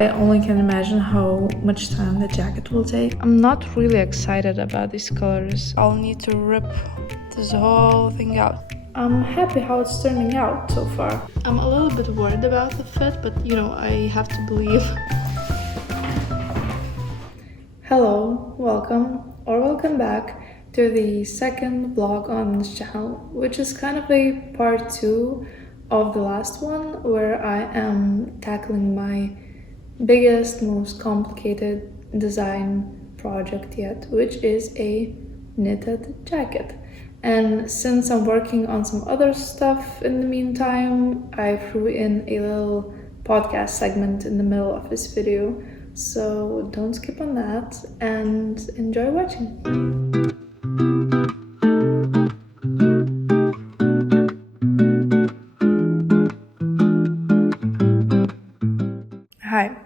I only can imagine how much time the jacket will take. I'm not really excited about these colors. I'll need to rip this whole thing out. I'm happy how it's turning out so far. I'm a little bit worried about the fit, but you know, I have to believe. Hello, welcome back to the second vlog on this channel, which is kind of a part 2 of the last one, where I am tackling my biggest, most complicated design project yet, which is a knitted jacket. And since I'm working on some other stuff in the meantime, I threw in a little podcast segment in the middle of this video, so don't skip on that and enjoy watching. Hi.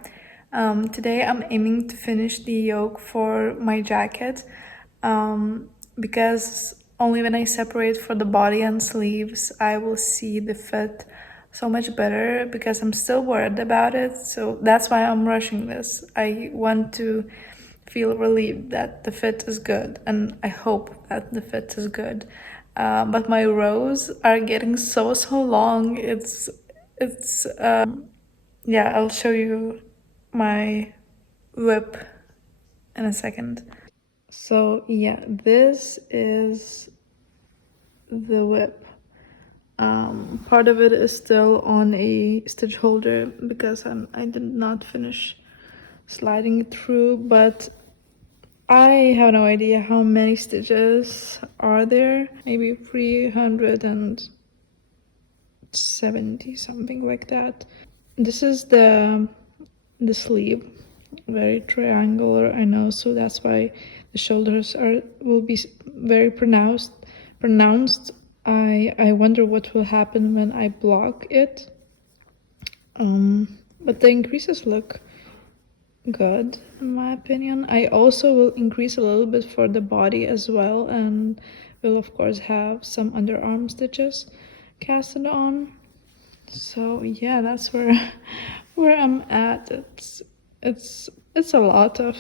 Today I'm aiming to finish the yoke for my jacket because only when I separate for the body and sleeves I will see the fit so much better, because I'm still worried about it. So that's why I'm rushing this. I want to feel relieved that the fit is good, and I hope that the fit is good. But my rows are getting so long. Yeah, I'll show you my whip in a second. So yeah, this is the whip. Part of it is still on a stitch holder because I did not finish sliding it through, but I have no idea how many stitches are there. Maybe 370, something like that. This is the sleeve, very triangular, I know, so that's why the shoulders will be very pronounced. I wonder what will happen when I block it. But the increases look good in my opinion. I also will increase a little bit for the body as well, and will of course have some underarm stitches casted on. So yeah, that's where I'm at. It's a lot of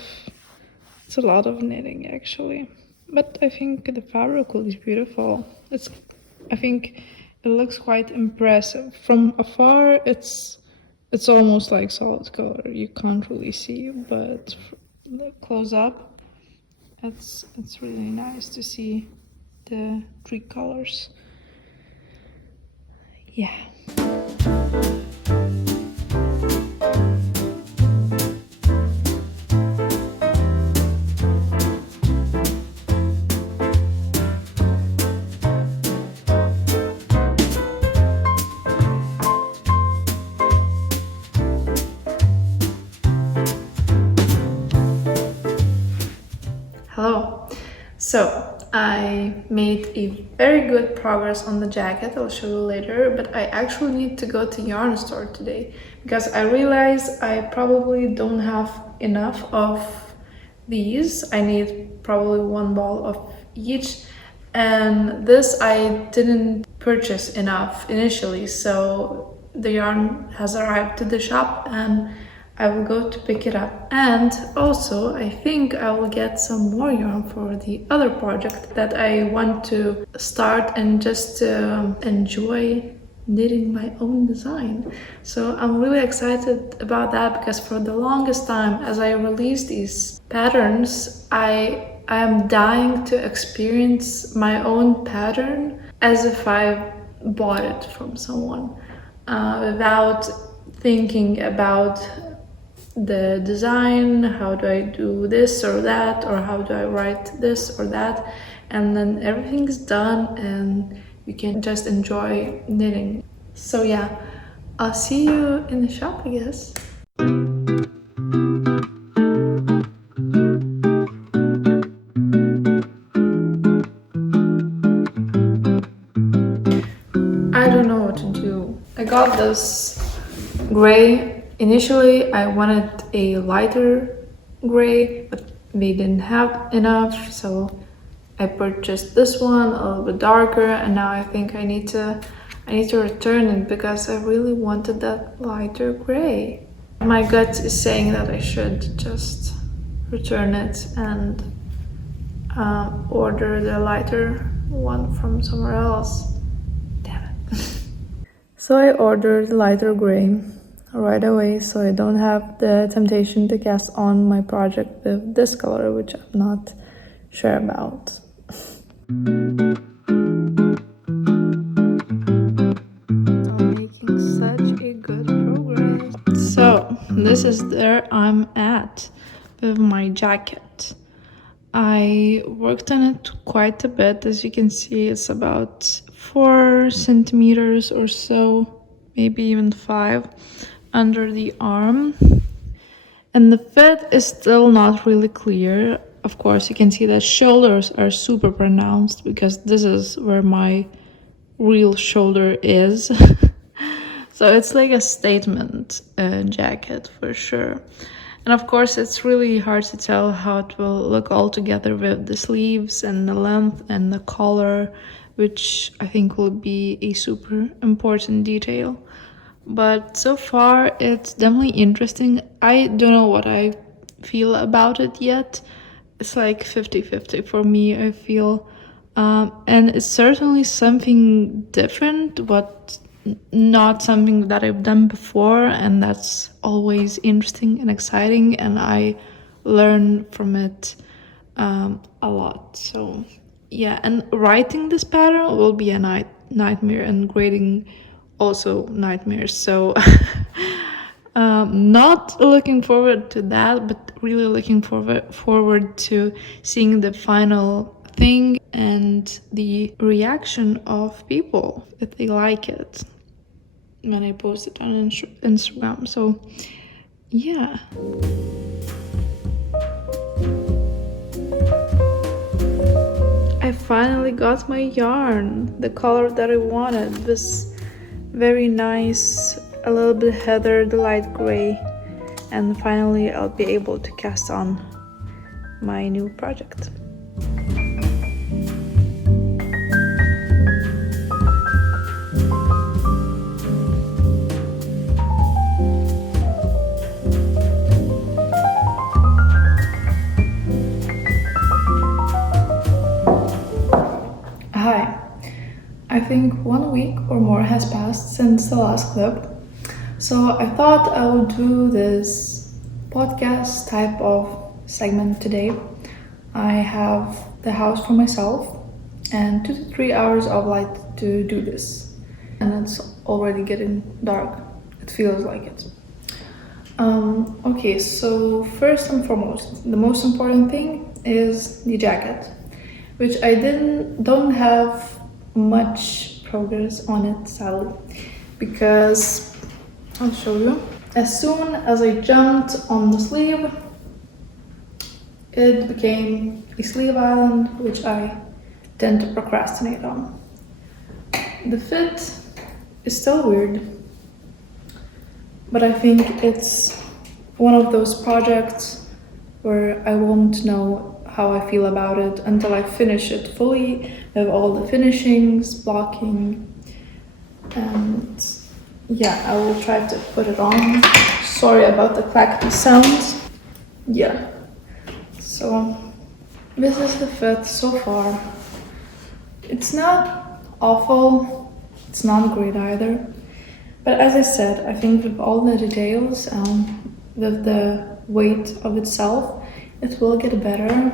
knitting actually, but I think the fabric looks beautiful. I think it looks quite impressive. From afar it's almost like solid color, you can't really see, but close up it's really nice to see the 3 colors. Yeah. Hello. So I made a very good progress on the jacket. I'll show you later, but I actually need to go to yarn store today because I realized I probably don't have enough of these. I need probably 1 ball of each, and this I didn't purchase enough initially, so the yarn has arrived to the shop and I will go to pick it up. And also I think I will get some more yarn for the other project that I want to start and just enjoy knitting my own design. So I'm really excited about that, because for the longest time as I release these patterns, I am dying to experience my own pattern as if I bought it from someone, without thinking about the design, how do I do this or that, or how do I write this or that, and then everything's done and you can just enjoy knitting. So yeah, I'll see you in the shop, I guess. I don't know what to do. I got this gray. Initially, I wanted a lighter gray, but they didn't have enough, so I purchased this one, a little bit darker, and now I think I need to return it because I really wanted that lighter gray. My gut is saying that I should just return it and order the lighter one from somewhere else. Damn it. So I ordered lighter gray right away so I don't have the temptation to cast on my project with this color, which I'm not sure about. I'm making such a good progress. So this is where I'm at with my jacket. I worked on it quite a bit. As you can see, it's about 4 centimeters or so, maybe even 5, under the arm. And the fit is still not really clear. Of course, you can see that shoulders are super pronounced because this is where my real shoulder is. So it's like a statement jacket for sure. And of course, it's really hard to tell how it will look all together with the sleeves and the length and the collar, which I think will be a super important detail. But so far, it's definitely interesting. I don't know what I feel about it yet. It's like 50-50 for me, I feel. And it's certainly something different, but not something that I've done before, and that's always interesting and exciting, and I learn from it a lot. So yeah, and writing this pattern will be a nightmare, and grading also nightmares. So not looking forward to that, but really looking forward to seeing the final thing and the reaction of people if they like it when I post it on Instagram. So yeah. I finally got my yarn, the color that I wanted, this very nice, a little bit heathered light gray, and finally I'll be able to cast on my new project. Hi. I think 1 week or more has passed since the last clip, so I thought I would do this podcast type of segment today. I have the house for myself and 2 to 3 hours of light to do this, and it's already getting dark. It feels like it. Okay, so first and foremost, the most important thing is the jacket, which I don't have much progress on it, sadly, because I'll show you. As soon as I jumped on the sleeve, it became a sleeve island, which I tend to procrastinate on. The fit is still weird, but I think it's one of those projects where I won't know how I feel about it until I finish it fully with all the finishings, blocking, and yeah, I will try to put it on. Sorry about the clacky sounds. Yeah, so this is the fit so far. It's not awful, it's not great either, but as I said, I think with all the details and with the weight of itself, it will get better.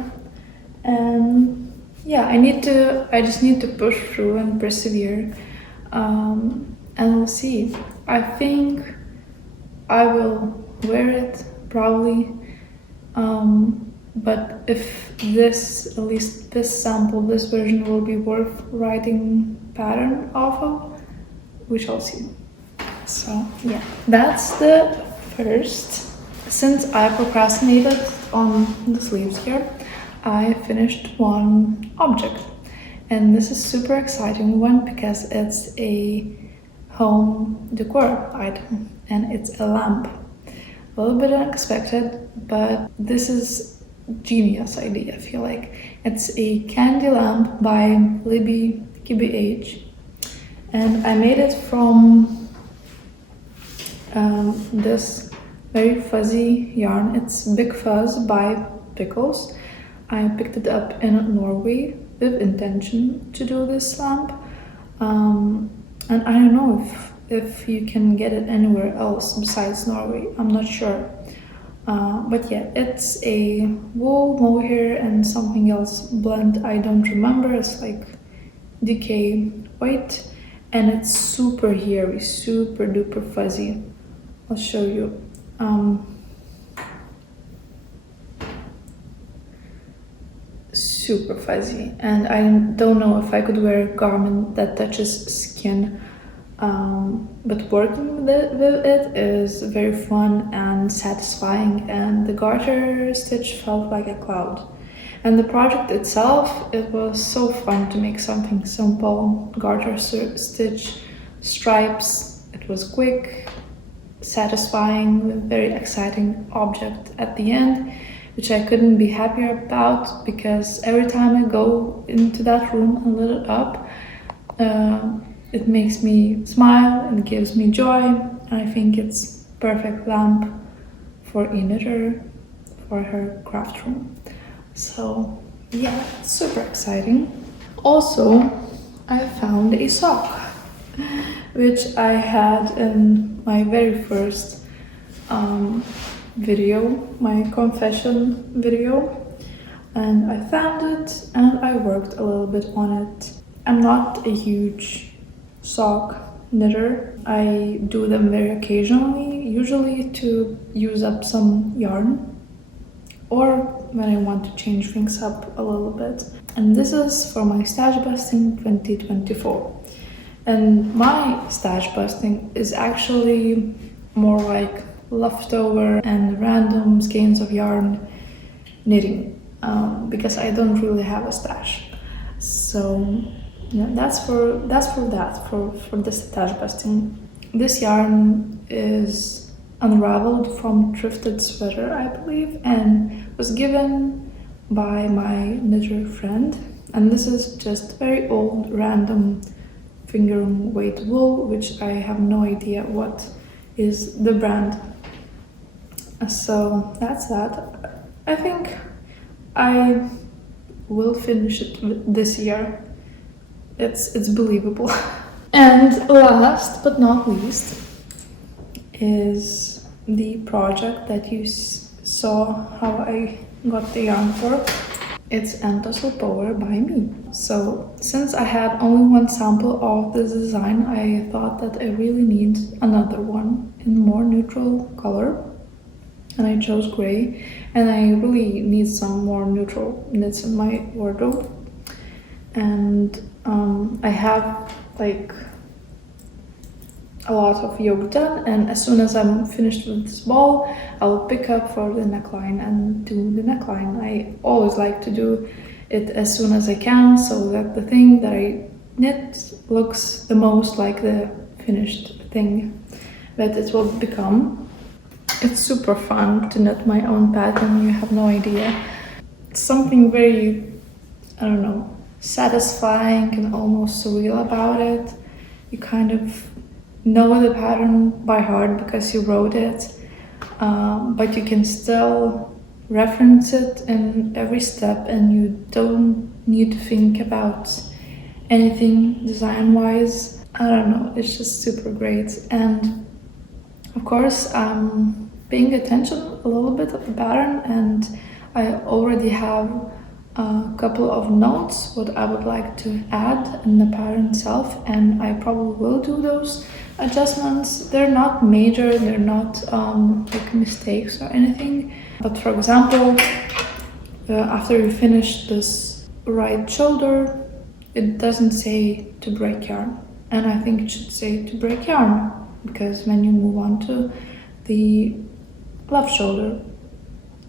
And yeah, I just need to push through and persevere, and we'll see. I think I will wear it probably, but if at least this sample, this version will be worth writing pattern off of, we shall see. So yeah, that's the first. Since I procrastinated on the sleeves here, I finished one object, and this is super exciting one because it's a home decor item and it's a lamp. A little bit unexpected, but this is genius idea, I feel like. It's a candy lamp by lowkey.bold.knit, and I made it from this very fuzzy yarn. It's Big Fuzz by Pickles. I picked it up in Norway with intention to do this lamp. And I don't know if you can get it anywhere else besides Norway. I'm not sure. But yeah, it's a wool, mohair, and something else blend. I don't remember. It's like decay white, and it's super hairy, super duper fuzzy. I'll show you. Super fuzzy, and I don't know if I could wear a garment that touches skin. But working with it is very fun and satisfying, and the garter stitch felt like a cloud. And the project itself, it was so fun to make something simple, garter stitch, stripes. It was quick, satisfying, very exciting object at the end, which I couldn't be happier about, because every time I go into that room and lit it up, it makes me smile and gives me joy, and I think it's perfect lamp for a knitter for her craft room. So yeah, super exciting. Also, I found a sock, which I had in my very first video, my confession video, and I found it and I worked a little bit on it. I'm not a huge sock knitter. I do them very occasionally, usually to use up some yarn or when I want to change things up a little bit. And this is for my stash busting 2024. And my stash busting is actually more like leftover and random skeins of yarn knitting, because I don't really have a stash. So yeah, that's for this stash busting. This yarn is unraveled from thrifted sweater, I believe, and was given by my knitter friend. And this is just very old random finger weight wool, which I have no idea what is the brand. So that's that. I think I will finish it this year. It's believable. And last but not least is the project that you saw how I got the yarn for. It's Ento slipover by me. So since I had only one sample of this design, I thought that I really need another one in more neutral color, and I chose gray, and I really need some more neutral knits in my wardrobe. And I have like a lot of yoke done, and as soon as I'm finished with this ball, I'll pick up for the neckline and do the neckline. I always like to do it as soon as I can, so that the thing that I knit looks the most like the finished thing that it will become. It's super fun to knit my own pattern, you have no idea. It's something very, I don't know, satisfying and almost surreal about it. You kind of know the pattern by heart because you wrote it, but you can still reference it in every step, and you don't need to think about anything design-wise. I don't know, it's just super great. And of course, I'm paying attention a little bit of the pattern, and I already have a couple of notes what I would like to add in the pattern itself, and I probably will do those adjustments. They're not major, they're not like mistakes or anything, but for example, after you finish this right shoulder, it doesn't say to break yarn, and I think it should say to break yarn, because when you move on to the left shoulder.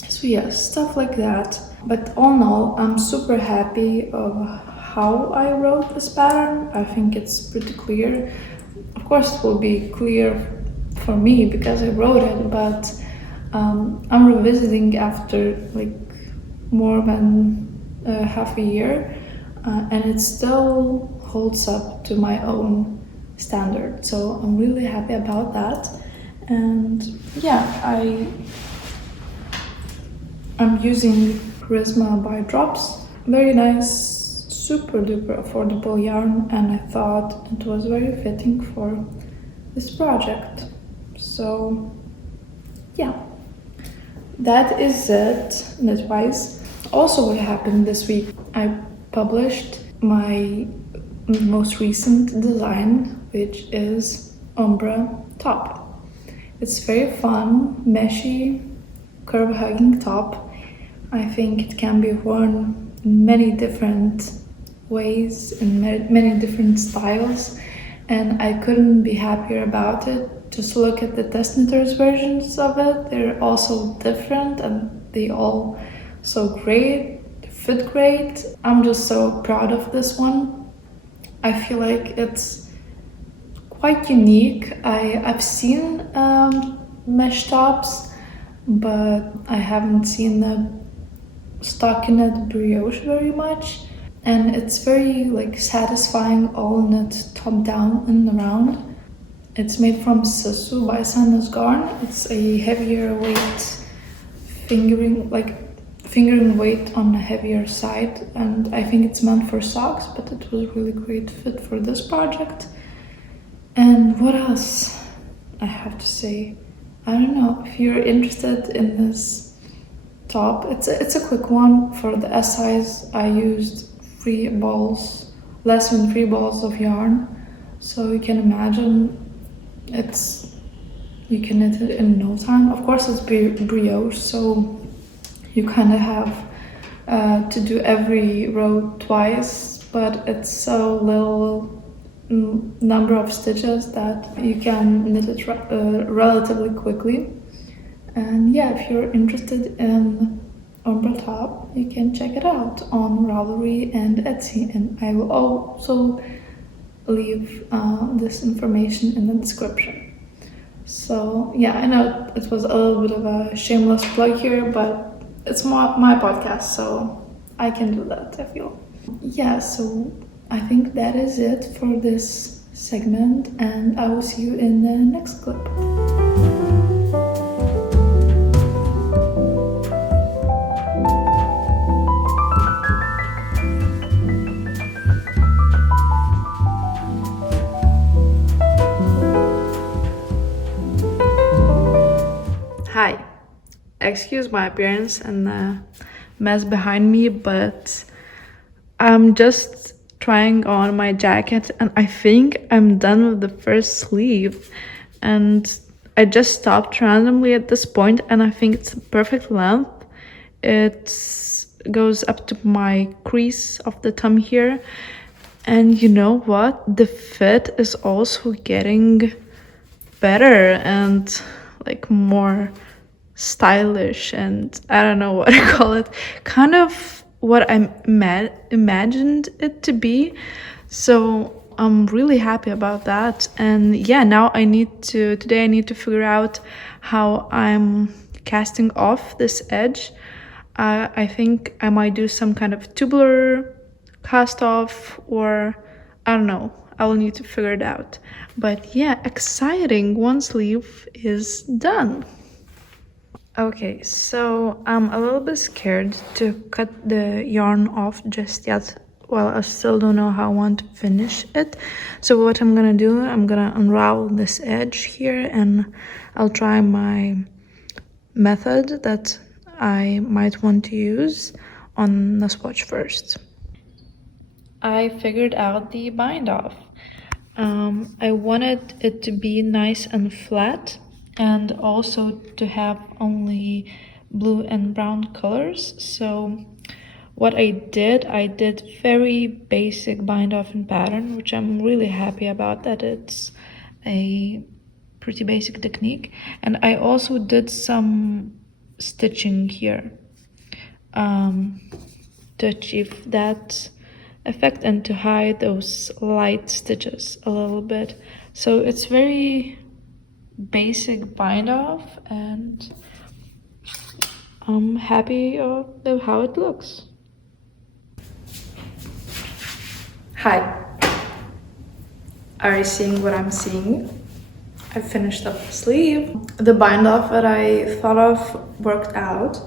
So yeah, stuff like that. But all in all, I'm super happy of how I wrote this pattern. I think it's pretty clear. Of course it will be clear for me because I wrote it, but I'm revisiting after like more than half a year, and it still holds up to my own standard. So I'm really happy about that. And yeah, I'm using Charisma by Drops. Very nice, super duper affordable yarn, and I thought it was very fitting for this project. So yeah, that is it knitwise. Also, what happened this week, I published my most recent design, which is Umbra top. It's very fun, meshy, curve hugging top. I think it can be worn in many different ways, in many different styles, and I couldn't be happier about it. Just look at the test knitters versions of it. They're also different and they all so great, fit great. I'm just so proud of this one. I feel like it's quite unique. I've seen mesh tops, but I haven't seen the stockinette brioche very much, and it's very like satisfying all knit top down and around. It's made from Sisu by Sanda's Garn. It's a heavier weight, fingering weight on the heavier side, and I think it's meant for socks, but it was a really great fit for this project. And what else I have to say? I don't know, if you're interested in this top, it's a quick one. For the S size, I used less than 3 balls of yarn, so you can imagine you can knit it in no time. Of course, it's brioche, so you kind of have to do every row twice, but it's so little number of stitches that you can knit it relatively quickly. And yeah, if you're interested in Umbra top, you can check it out on Ravelry and Etsy, and I will also leave this information in the description. So yeah, I know it was a little bit of a shameless plug here, but it's my podcast, so I can do that, I feel. Yeah, so I think that is it for this segment, and I will see you in the next clip. Hi, excuse my appearance and the mess behind me, but I'm just trying on my jacket and I think I'm done with the first sleeve, and I just stopped randomly at this point and I think it's the perfect length. It goes up to my crease of the thumb here, and you know what? The fit is also getting better and like more stylish, and I don't know what to call it, kind of what I imagined it to be. So I'm really happy about that. And yeah, now today I need to figure out how I'm casting off this edge. I think I might do some kind of tubular cast off, or I don't know, I will need to figure it out. But yeah, exciting, one sleeve is done. Okay, so I'm a little bit scared to cut the yarn off just yet. Well, I still don't know how I want to finish it. So what I'm gonna do, I'm gonna unravel this edge here and I'll try my method that I might want to use on the swatch first. I figured out the bind off. I wanted it to be nice and flat, and also to have only blue and brown colors. So what I did very basic bind off in pattern, which I'm really happy about, that it's a pretty basic technique. And I also did some stitching here to achieve that effect and to hide those light stitches a little bit. So it's very basic bind off, and I'm happy of how it looks. Hi, are you seeing what I'm seeing? I finished up the sleeve. The bind off that I thought of worked out,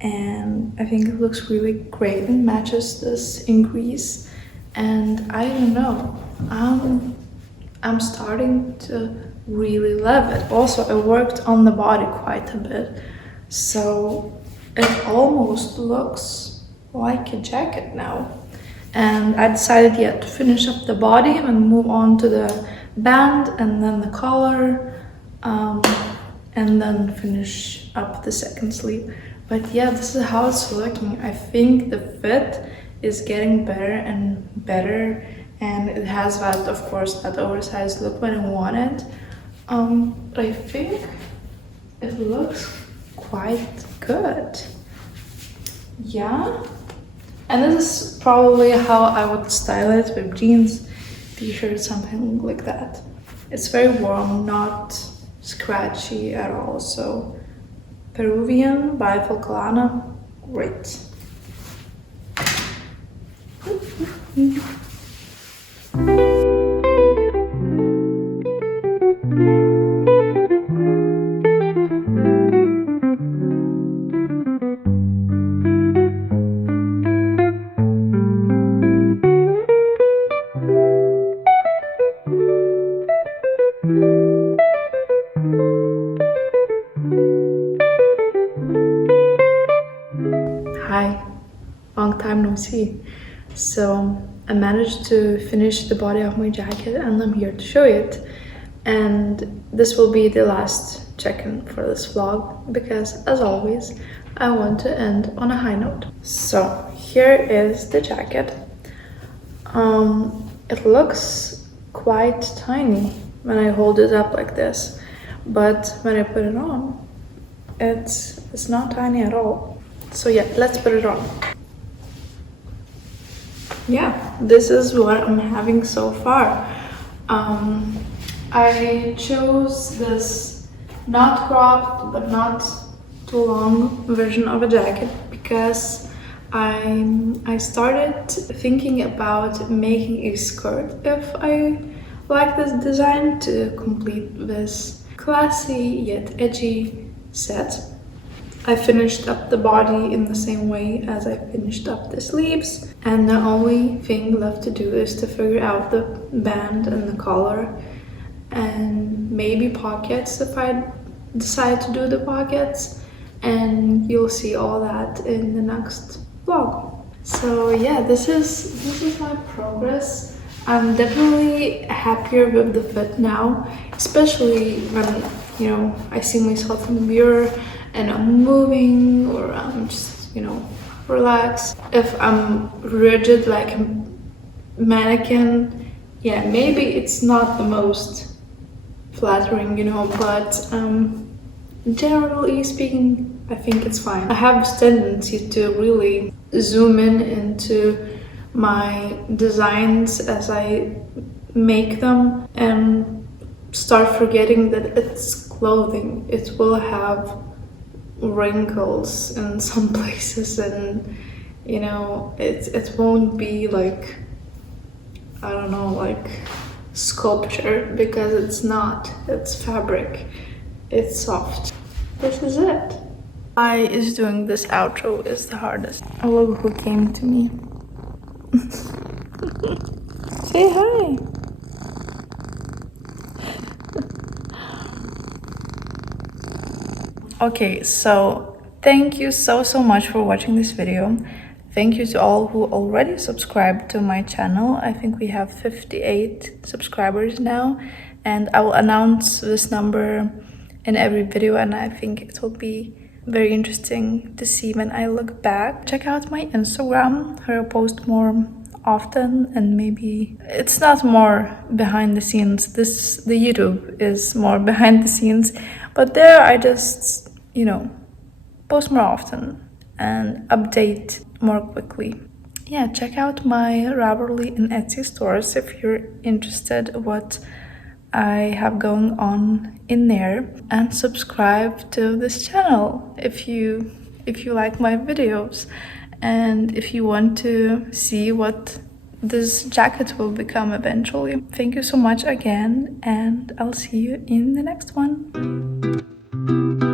and I think it looks really great and matches this increase. And I don't know, I'm starting to really love it. Also, I worked on the body quite a bit, so it almost looks like a jacket now. And I decided yet to finish up the body and move on to the band and then the collar, and then finish up the second sleeve. But yeah, this is how it's looking. I think the fit is getting better and better, and it has that, of course, that oversized look when I want it. But I think it looks quite good. Yeah. And this is probably how I would style it with jeans, t-shirt, something like that. It's very warm, not scratchy at all. So Peruvian by Falcalana, great. Hi, long time no see. So I managed to finish the body of my jacket and I'm here to show it. And this will be the last check-in for this vlog because, as always, I want to end on a high note. So here is the jacket. It looks quite tiny when I hold it up like this, but when I put it on, it's not tiny at all. So yeah, let's put it on. Yeah, this is what I'm having so far. I chose this not cropped but not too long version of a jacket because I started thinking about making a skirt if I like this design to complete this classy yet edgy set. I finished up the body in the same way as I finished up the sleeves, and the only thing left to do is to figure out the band and the collar and maybe pockets if I decide to do the pockets, and you'll see all that in the next vlog. So yeah, this is my progress. I'm definitely happier with the fit now, especially when, you know, I see myself in the mirror and I'm moving, or I'm just, you know, relaxed. If I'm rigid like a mannequin, yeah, maybe it's not the most flattering, you know, but generally speaking, I think it's fine. I have this tendency to really zoom in into my designs as I make them and start forgetting that it's clothing. It will have wrinkles in some places, and you know, it won't be like, I don't know, like sculpture, because it's not. It's fabric. It's soft. This is it. I is doing this outro is the hardest. Oh, look who came to me. Say hi. Okay, so thank you so much for watching this video. Thank you to all who already subscribed to my channel. I think we have 58 subscribers now, and I will announce this number in every video, and I think it will be very interesting to see when I look back. Check out my Instagram, where I post more often, and maybe it's not more behind the scenes. The YouTube is more behind the scenes, but there I just, you know, post more often and update more quickly. Yeah, check out my Ravelry and Etsy stores if you're interested what I have going on in there, and subscribe to this channel if you like my videos, and if you want to see what this jacket will become eventually. Thank you so much again, and I'll see you in the next one.